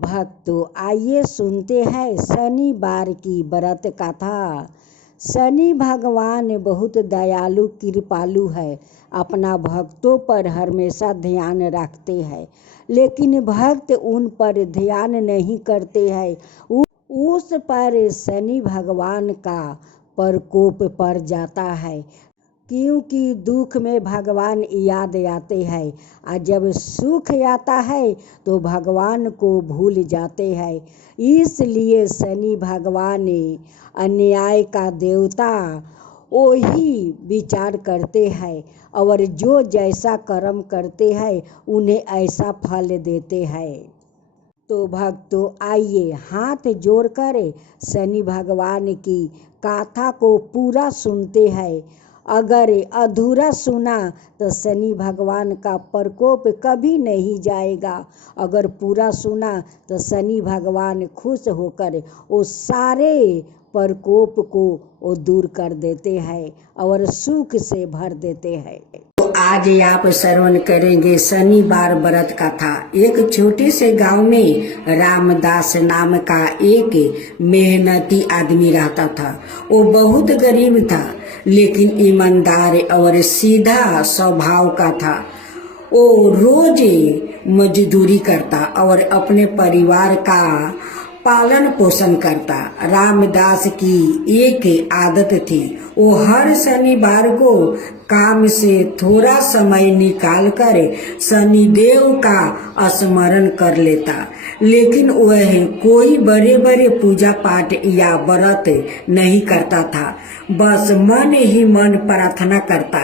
भक्तों, आइए सुनते हैं शनिवार की व्रत कथा। शनि भगवान बहुत दयालु कृपालु है, अपना भक्तों पर हमेशा ध्यान रखते हैं, लेकिन भक्त उन पर ध्यान नहीं करते हैं। उस पर शनि भगवान का प्रकोप पड़ जाता है, क्योंकि दुख में भगवान याद आते हैं और जब सुख आता है तो भगवान को भूल जाते हैं। इसलिए शनि भगवान अन्याय का देवता वही विचार करते हैं और जो जैसा कर्म करते हैं उन्हें ऐसा फल देते हैं। तो भक्तों, आइए हाथ जोड़कर शनि भगवान की गाथा को पूरा सुनते हैं। अगर अधूरा सुना तो शनि भगवान का प्रकोप कभी नहीं जाएगा। अगर पूरा सुना तो शनि भगवान खुश होकर वो सारे प्रकोप को वो दूर कर देते हैं और सुख से भर देते हैं। तो आज आप श्रवण करेंगे शनिवार व्रत कथा। एक छोटे से गांव में रामदास नाम का एक मेहनती आदमी रहता था। वो बहुत गरीब था, लेकिन ईमानदार और सीधा स्वभाव का था। वो रोज मजदूरी करता और अपने परिवार का पालन पोषण करता। रामदास की एक आदत थी, वो हर शनिवार को काम से थोड़ा समय निकालकर शनिदेव का स्मरण कर लेता, लेकिन वह कोई बड़े बड़े पूजा पाठ या व्रत नहीं करता था। बस मन ही मन प्रार्थना करता,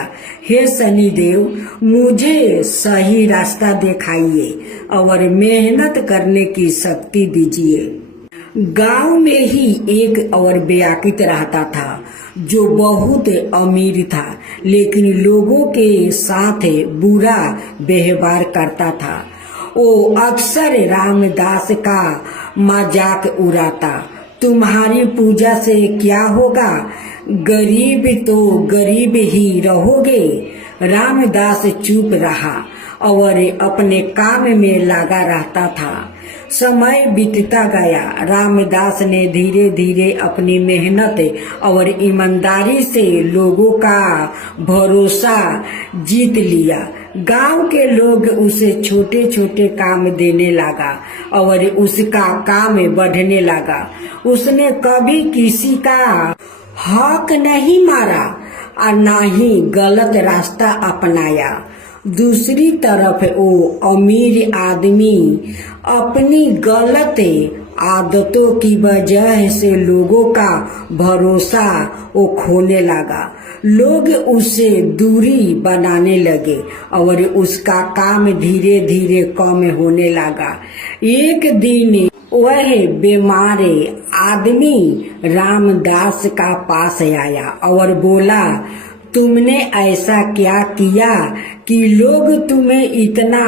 हे शनिदेव, मुझे सही रास्ता दिखाइए और मेहनत करने की शक्ति दीजिए। गांव में ही एक और व्याकुत रहता था जो बहुत अमीर था, लेकिन लोगों के साथ बुरा व्यवहार करता था। वो अक्सर रामदास का मजाक उड़ाता, तुम्हारी पूजा से क्या होगा, गरीब तो गरीब ही रहोगे। रामदास चुप रहा और अपने काम में लगा रहता था। समय बीतता गया। रामदास ने धीरे धीरे अपनी मेहनत और ईमानदारी से लोगों का भरोसा जीत लिया। गांव के लोग उसे छोटे छोटे काम देने लगा और उसका काम बढ़ने लगा। उसने कभी किसी का हक नहीं मारा और न ही गलत रास्ता अपनाया। दूसरी तरफ वो अमीर आदमी अपनी गलत आदतों की वजह से लोगों का भरोसा वो खोने लगा। लोग उससे दूरी बनाने लगे और उसका काम धीरे धीरे कम होने लगा। एक दिन वह बीमार आदमी रामदास का पास आया और बोला, तुमने ऐसा क्या किया कि लोग तुम्हें इतना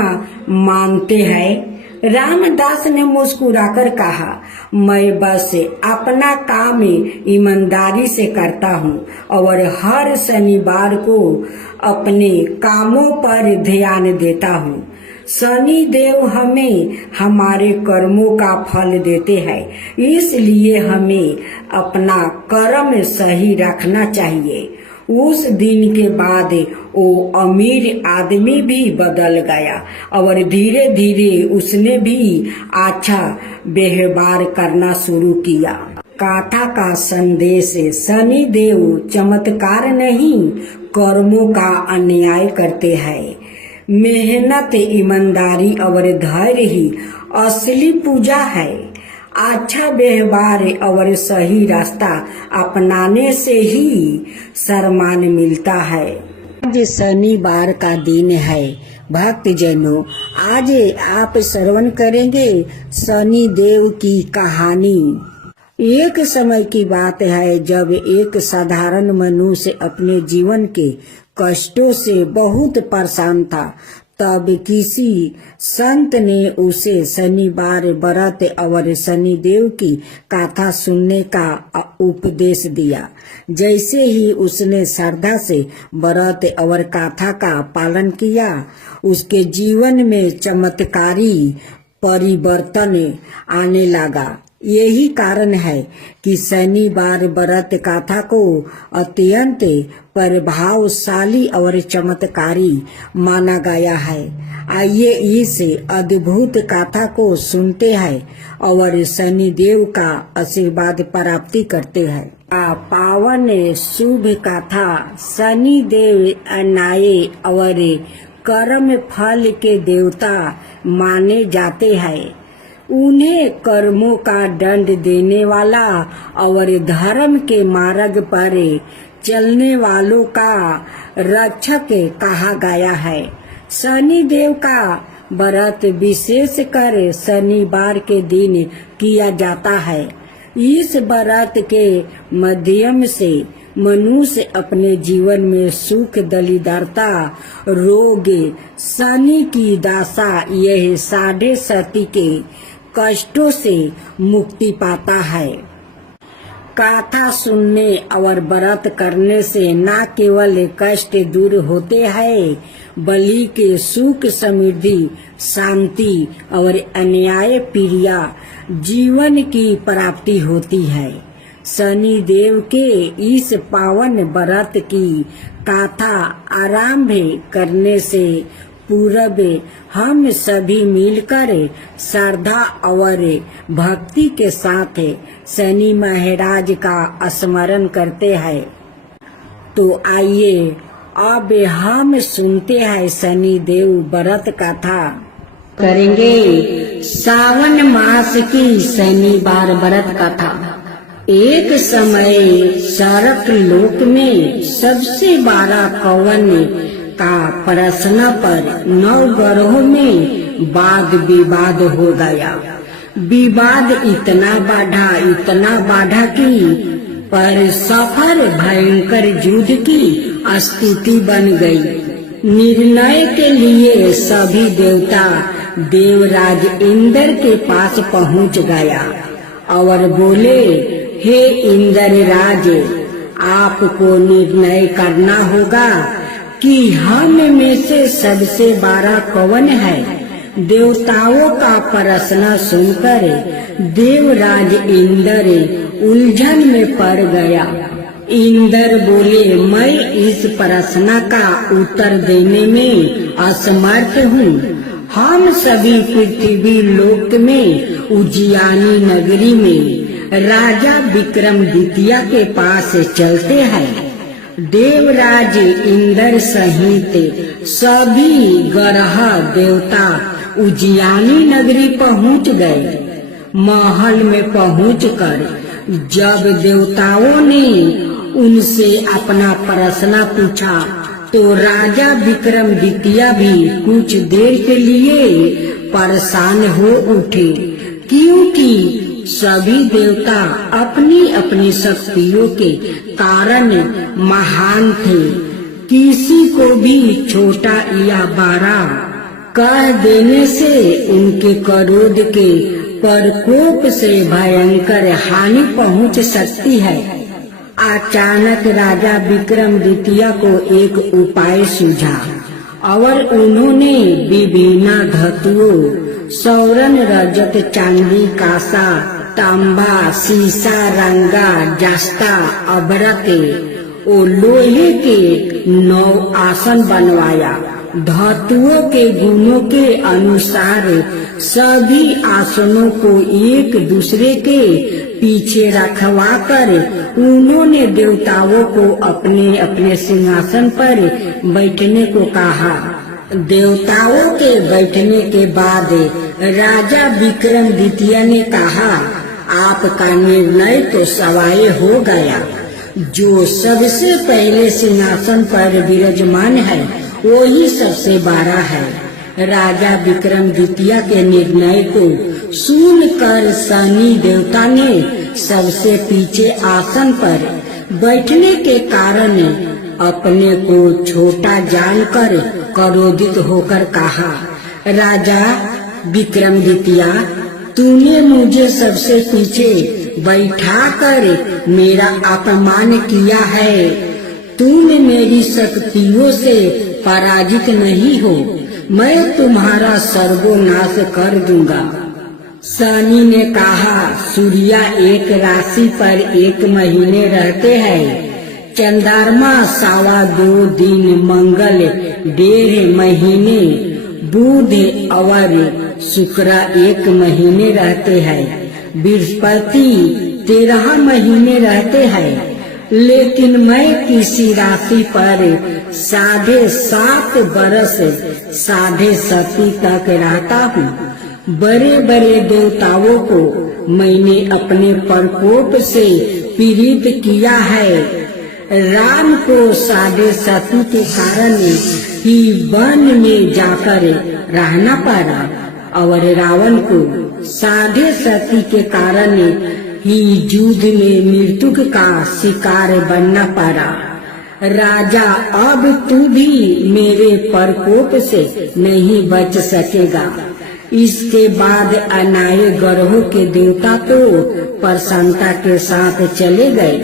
मानते हैं? रामदास ने मुस्कुराकर कहा, मैं बस अपना काम ईमानदारी से करता हूँ और हर शनिवार को अपने कामों पर ध्यान देता हूँ। शनि देव हमें हमारे कर्मों का फल देते हैं, इसलिए हमें अपना कर्म सही रखना चाहिए। उस दिन के बाद वो अमीर आदमी भी बदल गया और धीरे धीरे उसने भी अच्छा व्यवहार करना शुरू किया। कथा का संदेश, शनि देव चमत्कार नहीं, कर्मों का अन्याय करते हैं। मेहनत, ईमानदारी और धैर्य ही असली पूजा है। अच्छा व्यवहार और सही रास्ता अपनाने से ही सम्मान मिलता है। आज शनिवार का दिन है। भक्त जनों, आज आप श्रवण करेंगे शनि देव की कहानी। एक समय की बात है जब एक साधारण मनुष्य अपने जीवन के कष्टों से बहुत परेशान था। तब किसी संत ने उसे शनिवार व्रत और शनिदेव की कथा सुनने का उपदेश दिया। जैसे ही उसने श्रद्धा से व्रत और कथा का पालन किया, उसके जीवन में चमत्कारी परिवर्तन आने लगा। यही कारण है कि शनिवार व्रत कथा को अत्यंत प्रभावशाली और चमत्कारी माना गया है। आइए इस अद्भुत कथा को सुनते हैं और शनिदेव का आशीर्वाद प्राप्ति करते हैं। पावन शुभ कथा शनिदेव न्याय और कर्म फल के देवता माने जाते हैं। उन्हें कर्मों का दंड देने वाला और धर्म के मार्ग पर चलने वालों का रक्षक कहा गया है। शनिदेव का व्रत विशेष कर शनिवार के दिन किया जाता है। इस व्रत के माध्यम से मनुष्य अपने जीवन में सुख, दरिद्रता, रोग, शनि की दशा, यह साढ़े सती के कष्टों से मुक्ति पाता है। कथा सुनने और व्रत करने से न केवल कष्ट दूर होते हैं बल्कि सुख, समृद्धि, शांति और अन्याय प्रिय जीवन की प्राप्ति होती है। शनि देव के इस पावन व्रत की कथा आरंभ करने से पूर्व हम सभी मिलकर श्रद्धा और भक्ति के साथ शनि महाराज का स्मरण करते हैं। तो आइए अब हम सुनते हैं शनि देव व्रत कथा करेंगे। सावन मास की शनिवार व्रत कथा। एक समय सरक लोक में सबसे बड़ा कवन का प्रश्न पर 9 ग्रहों में वाद विवाद हो गया। विवाद इतना बढ़ा कि परस्पर भयंकर युद्ध की स्थिति बन गई। निर्णय के लिए सभी देवता देवराज इंद्र के पास पहुंच गया और बोले, हे इंद्र राज, आपको निर्णय करना होगा कि हम में से सबसे बड़ा कौन है। देवताओं का प्रश्न सुनकर देवराज इंद्र उलझन में पड़ गया। इंद्र बोले, मैं इस प्रश्न का उत्तर देने में असमर्थ हूँ। हम सभी पृथ्वी लोक में उज्जैनी नगरी में राजा विक्रमादित्य के पास चलते हैं। देवराज इंद्र सहित सभी ग्रह देवता उज्जैनी नगरी पहुंच गए। महल में पहुंचकर जब देवताओं ने उनसे अपना प्रश्न पूछा तो राजा विक्रमादित्य भी कुछ देर के लिए परेशान हो उठे, क्योंकि सभी देवता अपनी अपनी शक्तियों के कारण महान थे। किसी को भी छोटा या बड़ा कह देने से उनके क्रोध के प्रकोप से भयंकर हानि पहुंच सकती है। अचानक राजा विक्रमादित्य को एक उपाय सूझा और उन्होंने विभिन्न धातुओं, स्वर्ण, रजत, चांदी, कांसा, तांबा, सीसा, रंगा, जस्ता, अभ्रक और लोहे के 9 आसन बनवाया। धातुओं के गुणों के अनुसार सभी आसनों को एक दूसरे के पीछे रखवा कर उन्होंने देवताओं को अपने अपने सिंहासन पर बैठने को कहा। देवताओं के बैठने के बाद राजा विक्रमादित्य ने कहा, आपका निर्णय तो सवाय हो गया। जो सबसे पहले सिंहासन पर विराजमान है वही सबसे बड़ा है। राजा विक्रमादित्य के निर्णय को सुनकर शनि देवता ने सबसे पीछे आसन पर बैठने के कारण अपने को छोटा जानकर क्रोधित होकर कहा, राजा विक्रमादित्य, तूने मुझे सबसे पीछे बैठाकर मेरा अपमान किया है। तुम मेरी शक्तियों से पराजित नहीं हो। मैं तुम्हारा सर्वनाश कर दूंगा। शनि ने कहा, सूर्य एक राशि पर 1 महीने रहते हैं, चंद्रमा 2.25 दिन, मंगल 1.5 महीने, बुध और शुक्र 1 महीने रहते हैं, बृहस्पति 13 महीने रहते हैं। लेकिन मैं किसी राशि पर 7.5 बरस 7.5 तक रहता हूँ। बड़े बड़े देवताओं को मैंने अपने प्रकोप से पीड़ित किया है। राम को 7.5 के कारण ही वन में जाकर रहना पड़ा और रावण को 7.5 के कारण ही युद्ध में मृत्यु का शिकार बनना पड़ा। राजा, अब तू भी मेरे प्रकोप से नहीं बच सकेगा। इसके बाद अनाए ग्रहों के देवता तो प्रसन्नता के साथ चले गए,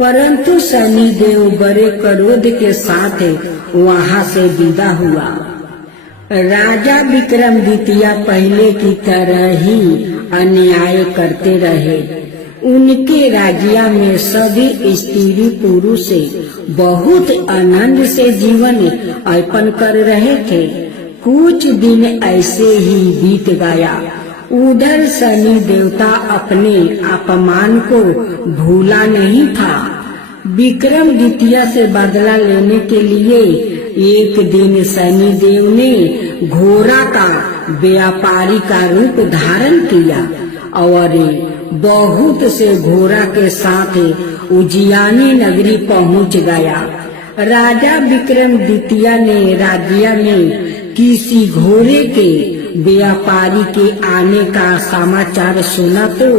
परंतु शनि देव बड़े क्रोध के साथ वहां से विदा हुआ। राजा विक्रमादित्य पहले की तरह ही अन्याय करते रहे। उनके राज्य में सभी स्त्री पुरुष बहुत आनंद से जीवन यापन कर रहे थे। कुछ दिन ऐसे ही बीत गया। उधर शनि देवता अपने अपमान को भूला नहीं था। विक्रमादित्य से बदला लेने के लिए एक दिन शनि देव ने घोड़ा का व्यापारी का रूप धारण किया और बहुत से घोड़ा के साथ उज्जैनी नगरी पहुंच गया। राजा विक्रमादित्य ने राज्य में किसी घोड़े के व्यापारी के आने का समाचार सुना तो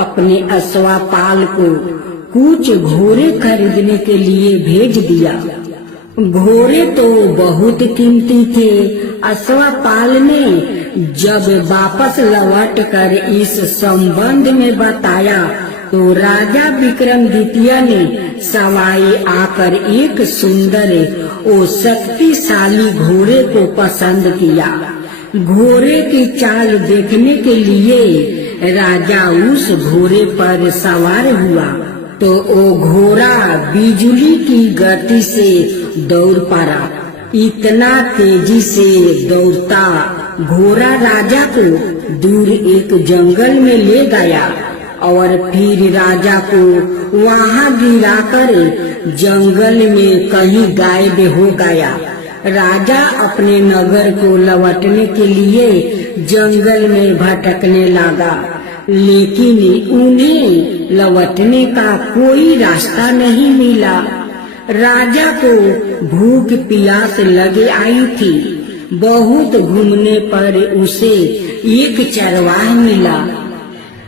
अपने अश्वपाल को कुछ घोड़े खरीदने के लिए भेज दिया। घोड़े तो बहुत कीमती थे। अश्वपाल ने जब वापस लौट कर इस संबंध में बताया तो राजा विक्रमादित्य ने सवाई आकर एक सुंदर और शक्तिशाली घोड़े को पसंद किया। घोड़े की चाल देखने के लिए राजा उस घोड़े पर सवार हुआ तो वो घोड़ा बिजली की गति से दौड़ पड़ा। इतना तेजी से दौड़ता घोड़ा राजा को दूर एक जंगल में ले गया और फिर राजा को वहां गिराकर जंगल में कहीं गायब हो गया। राजा अपने नगर को लौटने के लिए जंगल में भटकने लगा, लेकिन उन्हें लौटने का कोई रास्ता नहीं मिला। राजा को भूख प्यास लगे आई थी। बहुत घूमने पर उसे एक चरवाहा मिला।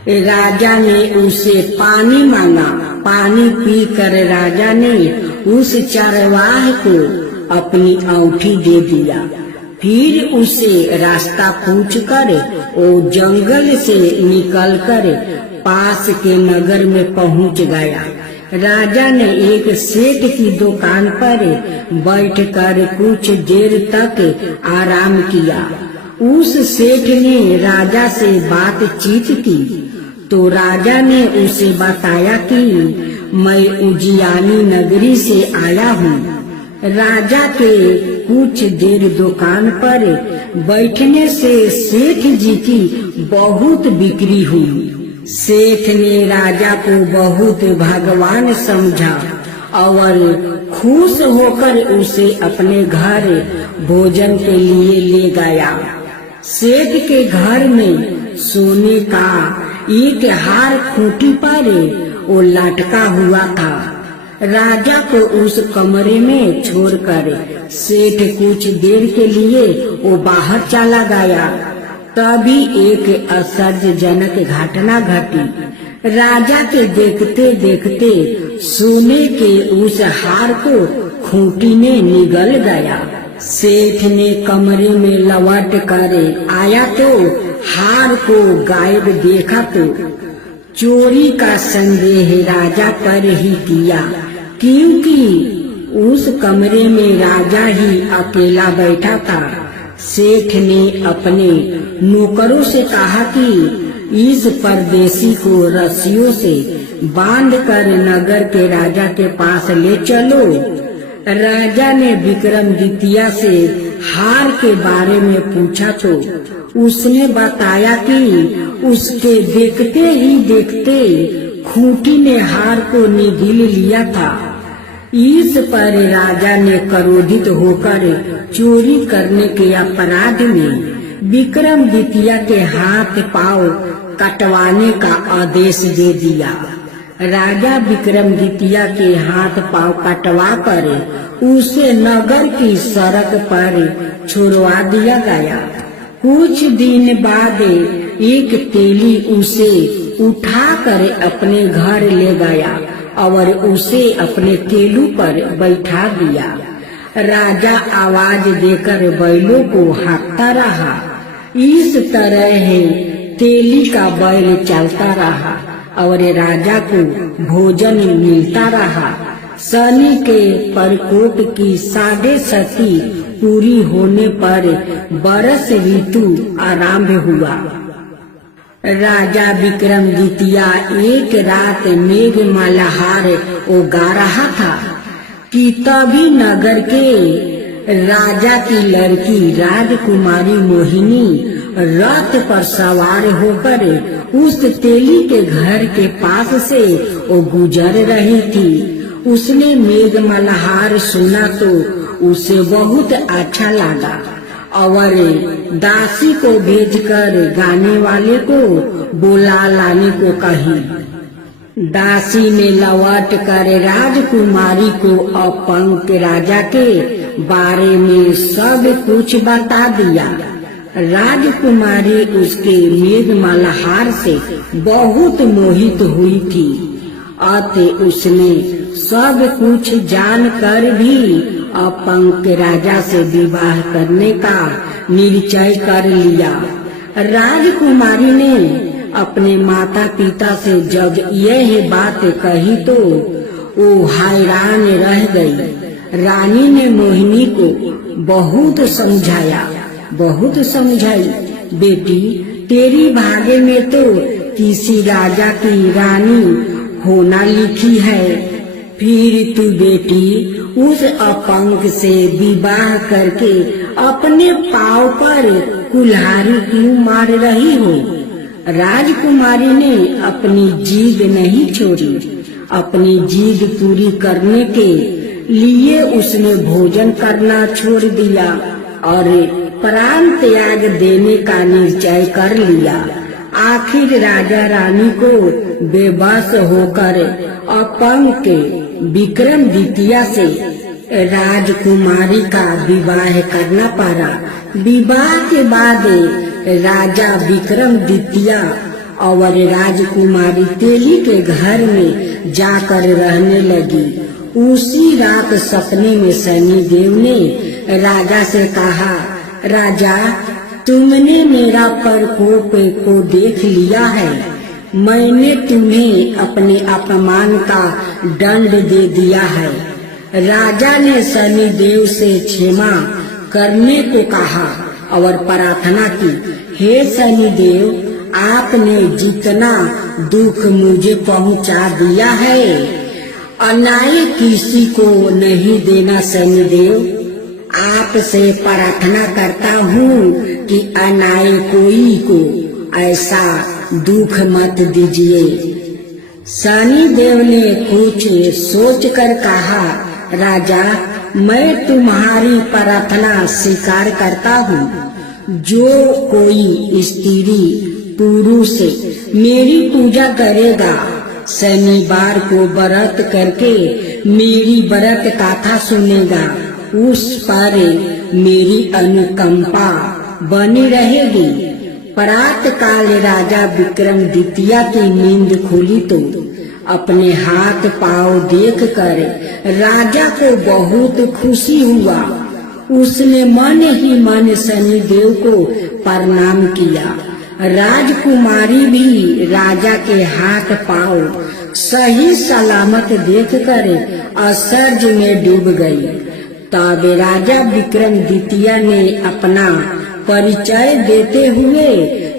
राजा ने उसे पानी मांगा। पानी पीकर राजा ने उस चरवाहे को अपनी अंगूठी दे दिया। फिर उसे रास्ता पूछकर वो जंगल से निकलकर पास के नगर में पहुंच गया। राजा ने एक सेठ की दुकान पर बैठकर कुछ देर तक आराम किया। उस सेठ ने राजा से बातचीत की तो राजा ने उसे बताया कि मैं उज्जैनी नगरी से आया हूँ। राजा के कुछ देर दुकान पर बैठने से सेठ जी की बहुत बिक्री हुई। सेठ ने राजा को बहुत भगवान समझा और खुश होकर उसे अपने घर भोजन के लिए ले गया। सेठ के घर में सोने का एक हार खूंटी पर वो लटका हुआ था। राजा को उस कमरे में छोड़कर सेठ कुछ देर के लिए वो बाहर चला गया। तभी एक आश्चर्यजनक घटना घटी। राजा के देखते देखते सोने के उस हार को खूंटी में निगल गया। सेठ ने कमरे में लौट कर आया तो हार को गायब देखा तो चोरी का संदेह राजा पर ही किया, क्योंकि उस कमरे में राजा ही अकेला बैठा था। सेठ ने अपने नौकरों से कहा कि इस परदेसी को रस्सियों से बांधकर नगर के राजा के पास ले चलो। राजा ने विक्रमादित्य से हार के बारे में पूछा तो उसने बताया कि उसके देखते ही देखते खूंटी ने हार को निगल लिया था। इस पर राजा ने क्रोधित होकर चोरी करने के अपराध में विक्रमादित्य के हाथ पांव कटवाने का आदेश दे दिया। राजा विक्रमादित्य के हाथ पांव कटवा कर उसे नगर की सड़क पर छुड़वा दिया गया। कुछ दिन बाद एक तेली उसे उठाकर अपने घर ले गया और उसे अपने तेलू पर बैठा दिया। राजा आवाज देकर बैलों को हाँकता रहा। इस तरह तेली का बैल चलता रहा और राजा को भोजन मिलता रहा। शनि के प्रकोप की 7.5 पूरी होने पर बरस ऋतु आरंभ हुआ। राजा विक्रमादित्य एक रात मेघ मल्हार उगा रहा था कि तभी नगर के राजा की लड़की राजकुमारी मोहिनी रथ पर सवार होकर उस तेली के घर के पास से वो गुजर रही थी। उसने मेघ मल्हार सुना तो उसे बहुत अच्छा लगा और दासी को भेजकर गाने वाले को बुला लाने को कही। दासी ने लौट कर राजकुमारी को अपंग राजा के बारे में सब कुछ बता दिया। राजकुमारी उसके मेघ मल्हार से बहुत मोहित हुई थी। अतः उसने सब कुछ जानकर भी अपंग राजा से विवाह करने का निश्चय कर लिया। राजकुमारी ने अपने माता पिता से जब यह बात कही तो वो हैरान रह गई। रानी ने मोहिनी को बहुत समझाया, बहुत समझाई। बेटी, तेरी भाग्य में तो किसी राजा की रानी होना लिखी है, फिर तू बेटी उस अपंग से विवाह करके अपने पांव पर कुल्हाड़ी क्यों मार रही हो? राजकुमारी ने अपनी जिद नहीं छोड़ी। अपनी जिद पूरी करने के लिए उसने भोजन करना छोड़ दिया और प्राण त्याग देने का निश्चय कर लिया। आखिर राजा रानी को बेबस होकर अपंग के विक्रमादित्य से राजकुमारी का विवाह करना पड़ा। विवाह के बाद राजा विक्रमादित्य और राजकुमारी तेली के घर में जाकर रहने लगी। उसी रात सपने में शनि देव ने राजा से कहा, राजा, तुमने मेरा प्रकोप को देख लिया है। मैंने तुम्हें अपने अपमान का दंड दे दिया है। राजा ने शनि देव से क्षमा करने को कहा और प्रार्थना की, हे शनि देव, आपने जितना दुख मुझे पहुंचा दिया है, अन्याय किसी को नहीं देना। शनि देव, आपसे प्रार्थना करता हूँ कि अन्याय कोई को ऐसा दुख मत दीजिए। शनि देव ने कुछ सोचकर कहा, राजा, मैं तुम्हारी प्रार्थना स्वीकार करता हूँ। जो कोई स्त्री पुरुष मेरी पूजा करेगा, शनिवार को व्रत करके मेरी व्रत कथा सुनेगा, उस पर मेरी अनुकंपा बनी रहेगी। प्रातः काल राजा विक्रमादित्य की नींद खुली तो अपने हाथ पांव देखकर राजा को बहुत खुशी हुआ। उसने मन ही मन शनि देव को प्रणाम किया। राजकुमारी भी राजा के हाथ पांव सही सलामत देखकर आश्चर्य में डूब गई। तब राजा विक्रमादित्य ने अपना परिचय देते हुए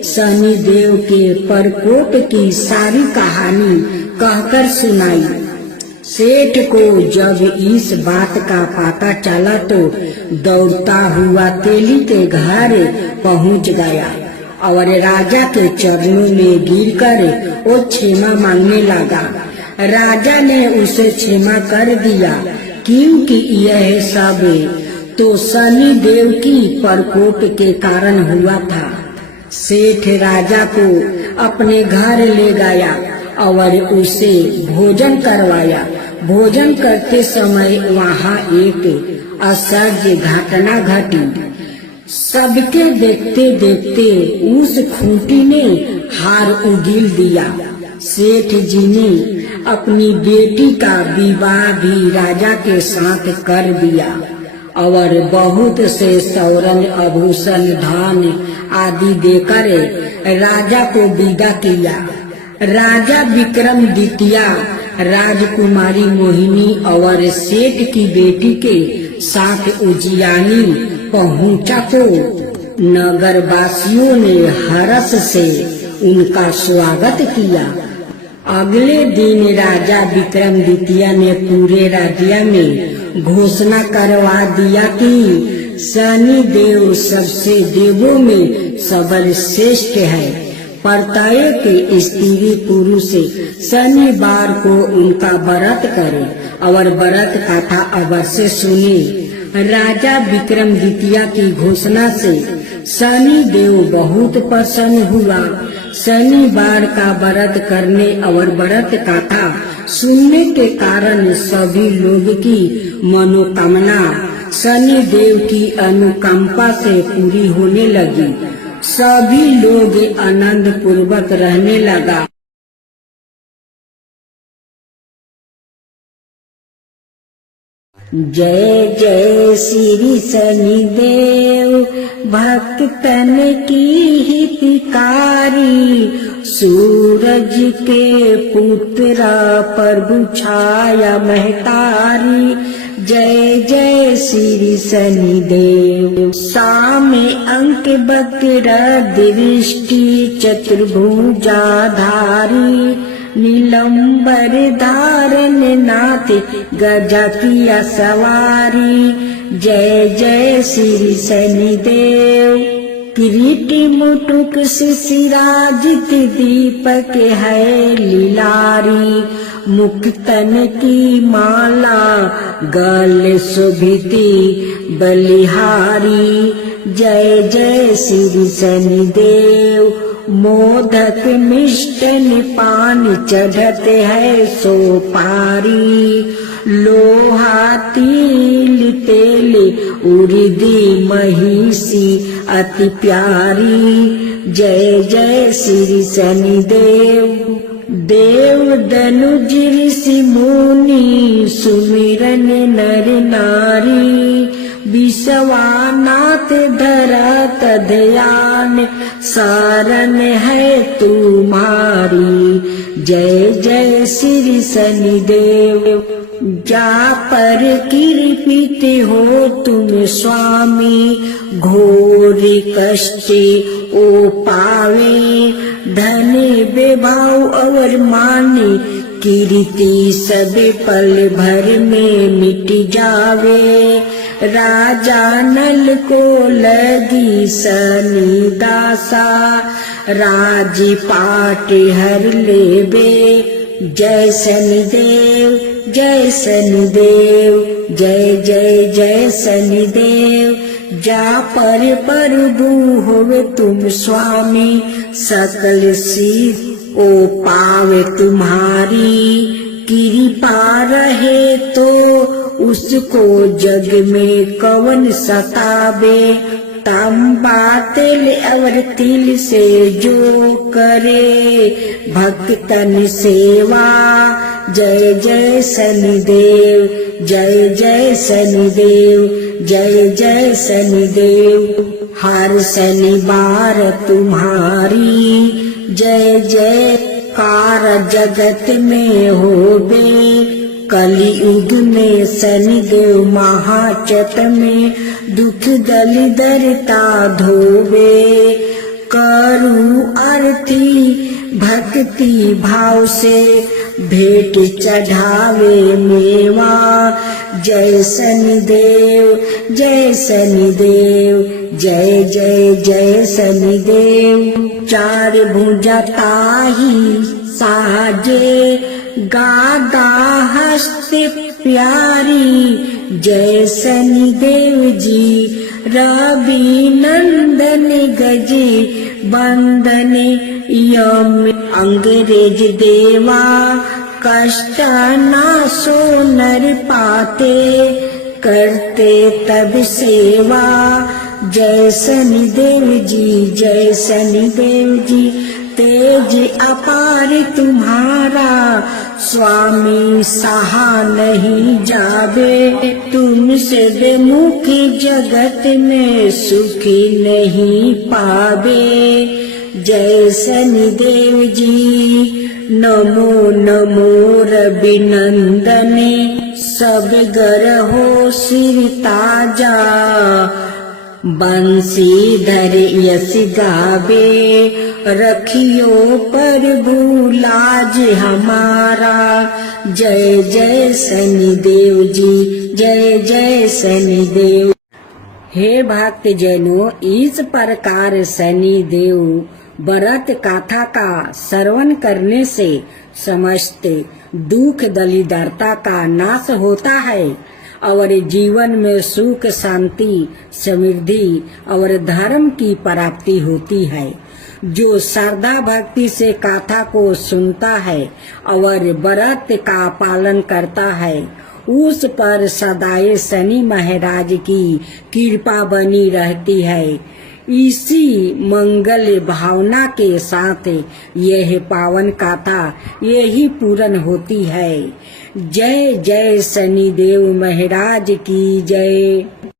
शनिदेव के प्रकोप की सारी कहानी कहकर सुनाई। सेठ को जब इस बात का पता चला तो दौड़ता हुआ तेली के घर पहुंच गया और राजा के चरणों में गिरकर वो क्षमा मांगने लगा। राजा ने उसे क्षमा कर दिया क्योंकि यह सब तो शनि देव की प्रकोप के कारण हुआ था। सेठ राजा को अपने घर ले गया और उसे भोजन करवाया। भोजन करते समय वहाँ एक आश्चर्य घटना घटी। सबके देखते देखते उस खूंटी ने हार उगील दिया। सेठ जी ने अपनी बेटी का विवाह भी राजा के साथ कर दिया और बहुत से स्वर्ण आभूषण धन आदि देकर राजा को विदा किया। राजा विक्रमादित्य राजकुमारी मोहिनी और सेठ की बेटी के साथ उज्जैनी पहुंचा तो नगरवासियों ने हर्ष से उनका स्वागत किया। अगले दिन राजा विक्रमादित्य ने पूरे राज्य में घोषणा करवा दिया कि शनि देव सबसे देवों में सर्वश्रेष्ठ है। प्रत्येक स्त्री पुरुष शनिवार को उनका व्रत करे और व्रत कथा अवश्य सुने। राजा विक्रमादित्य की घोषणा से शनि देव बहुत प्रसन्न हुआ। शनिवार का व्रत करने और व्रत कथा सुनने के कारण सभी लोग की मनोकामना शनि देव की अनुकंपा से पूरी होने लगी। सभी लोग आनंद पूर्वक रहने लगा। जय जय श्री शनिदेव भक्तन की हितकारी, सूरज के पुत्र प्रभु छाया महतारी। जय जय श्री शनिदेव। सामे अंक बक्र दृष्टि चतुर्भुजाधारी, नीलंबर धारण नाथ गजा किया सवारी। जय जय श्री शनिदेव। किरीटी मुटुक शिशिराजित दीपक है लीलारी, मुक्तन की माला गले शोभिती बलिहारी। जय जय श्री शनिदेव। मोदक मिष्टन पान चढ़ते है सोपारी, लोहा तिल तेल उर्दी महिषी अति प्यारी। जय जय श्री शनिदेव। देव दनुज ऋषि मुनि सुमिरन नर नारी, विश्वानाथ धरत ध्यान शरण है तुम्हारी। जय जय श्री शनिदेव। जा पर कृपित हो तुम स्वामी, घोर कष्ट ओ पावे, धन बेभाव और माने कीर्ति सब पल भर में मिट जावे। राजा नल को लगी शनि दासा, राजपाट हर लेबे। जय शनिदेव जय शनिदेव, जय जय जय शनिदेव। जा पर प्रभु होवे तुम स्वामी, सकल सिद्ध ओ पावे तुम्हारी। कृपा रहे तो उसको जग में कवन सतावे, तांबा तेल और तिल से जो करे भक्तन सेवा। जय जय शनिदेव, जय जय शनिदेव, जय जय शनिदेव। हर शनिवार तुम्हारी जय जयकार जगत में होवे, कलियुग में शनिदेव महाचट में दुख दलिदरता धोवे। करूं आरती भक्ति भाव से भेंट चढ़ावे मेवा। जय शनिदेव जय शनिदेव जय जय जय शनिदेव। चार भुजा ताही साजे गादा हस्ते प्यारी। जय शनिदेव जी रवि नंदन गजे बंदन यम। अंग्रेज देवा कष्ट ना सो नर पाते करते तब सेवा। जय शनिदेव जी जय शनिदेव जी तेज अपार तुम्हारा स्वामी सहा नहीं जावे। तुमसे बेमुखी जगत में सुखी नहीं पावे। जय शनिदेव जी नमो नमो रवि नंदन सब गरहो सिर ताजा। बंसीधर यश गावे रखियो प्रभु लाज हमारा। जय जय शनिदेव जी जय जय शनिदेव। हे भक्त जनों, इस प्रकार शनिदेव व्रत गाथा का श्रवण करने से समस्त दुख दलिदरता का नाश होता है और जीवन में सुख शांति समृद्धि और धर्म की प्राप्ति होती है। जो श्रद्धा भक्ति से गाथा को सुनता है और व्रत का पालन करता है उस पर सदाए शनि महाराज की कृपा बनी रहती है। इसी मंगल भावना के साथ यह पावन गाथा यही पूर्ण होती है। जय जय शनिदेव महाराज की जय।